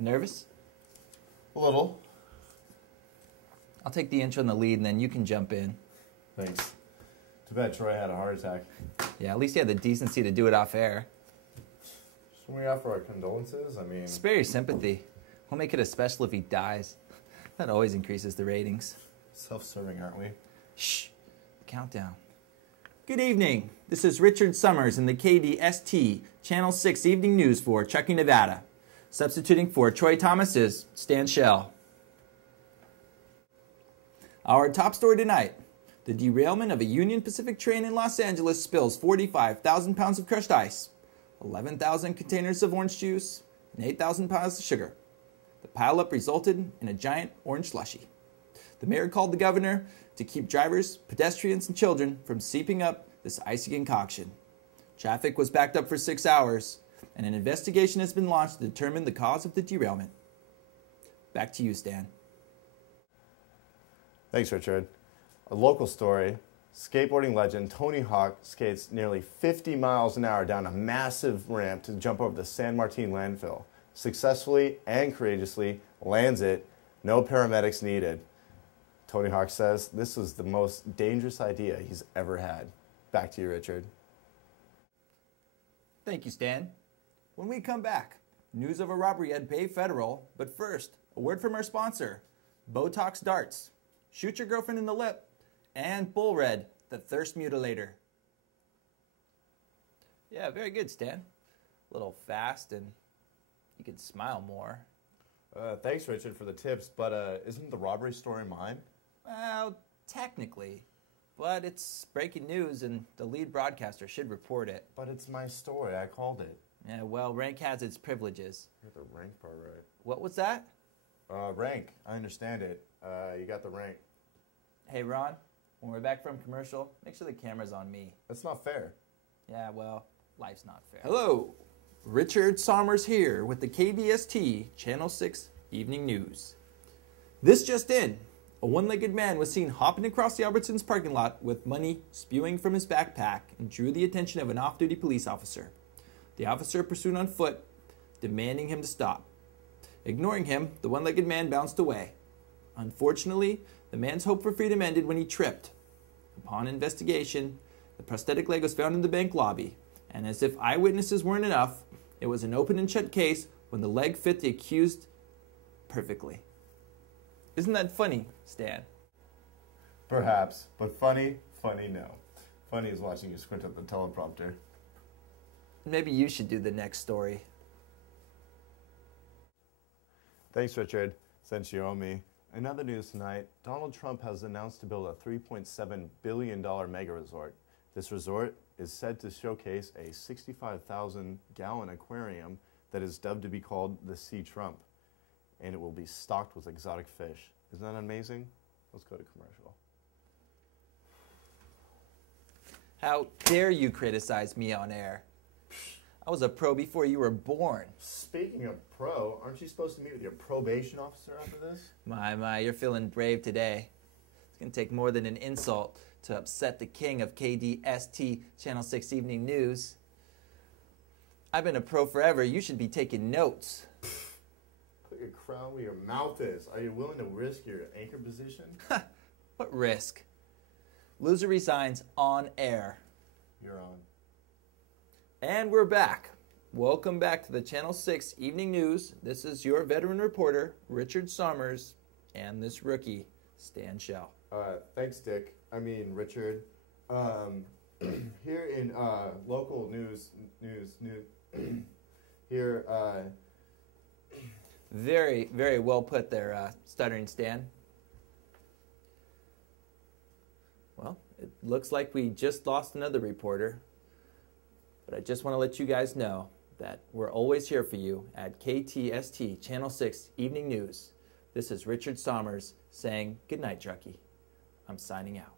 Nervous? A little. I'll take the intro and the lead, and then you can jump in. Thanks. Too bad Troy had a heart attack. Yeah, at least you had the decency to do it off air. Should we offer our condolences? I mean... Spare your sympathy. We'll make it a special if he dies. That always increases the ratings. Self-serving, aren't we? Shh. Countdown. Good evening. This is Richard Summers in the KDST Channel 6 Evening News for Truckee, Nevada. Substituting for Troy Thomas is Stan Shell. Our top story tonight. The derailment of a Union Pacific train in Los Angeles spills 45,000 pounds of crushed ice, 11,000 containers of orange juice, and 8,000 pounds of sugar. The pileup resulted in a giant orange slushie. The mayor called the governor to keep drivers, pedestrians, and children from seeping up this icy concoction. Traffic was backed up for 6 hours, and an investigation has been launched to determine the cause of the derailment. Back to you, Stan. Thanks, Richard. A local story. Skateboarding legend Tony Hawk skates nearly 50 miles an hour down a massive ramp to jump over the San Martin landfill. Successfully and courageously lands it. No paramedics needed. Tony Hawk says this was the most dangerous idea he's ever had. Back to you, Richard. Thank you, Stan. When we come back, news of a robbery at Bay Federal, but first, a word from our sponsor, Botox Darts. Shoot your girlfriend in the lip, and Bull Red, the thirst mutilator. Yeah, very good, Stan. A little fast, and you could smile more. Thanks, Richard, for the tips, but isn't the robbery story mine? Well, technically, but it's breaking news, and the lead broadcaster should report it. But it's my story. I called it. Yeah, well, rank has its privileges. You got the rank part right. What was that? Rank. I understand it. You got the rank. Hey, Ron, when we're back from commercial, make sure the camera's on me. That's not fair. Yeah, well, life's not fair. Hello, Richard Sommers here with the KDST Channel 6 Evening News. This just in, a one-legged man was seen hopping across the Albertsons parking lot with money spewing from his backpack and drew the attention of an off-duty police officer. The officer pursued on foot, demanding him to stop. Ignoring him, the one-legged man bounced away. Unfortunately, the man's hope for freedom ended when he tripped. Upon investigation, the prosthetic leg was found in the bank lobby, and as if eyewitnesses weren't enough, it was an open and shut case when the leg fit the accused perfectly. Isn't that funny, Stan? Perhaps, but funny no. Funny is watching you squint at the teleprompter. Maybe you should do the next story. Thanks, Richard, since you owe me. In other news tonight, Donald Trump has announced to build a $3.7 billion mega resort. This resort is said to showcase a 65,000-gallon aquarium that is dubbed to be called the Sea Trump, and it will be stocked with exotic fish. Isn't that amazing? Let's go to commercial. How dare you criticize me on air? I was a pro before you were born. Speaking of pro, aren't you supposed to meet with your probation officer after this? My, you're feeling brave today. It's going to take more than an insult to upset the king of KDST Channel 6 Evening News. I've been a pro forever. You should be taking notes. Put your crown where your mouth is. Are you willing to risk your anchor position? What risk? Loser resigns on air. You're on. And we're back. Welcome back to the Channel 6 Evening News. This is your veteran reporter, Richard Sommers, and this rookie, Stan Shell. Thanks, Dick. Richard. Here in local news. Here. Very, very well put there, stuttering Stan. Well, it looks like we just lost another reporter. But I just want to let you guys know that we're always here for you at KTST Channel 6 Evening News. This is Richard Sommers saying good night, Truckee. I'm signing out.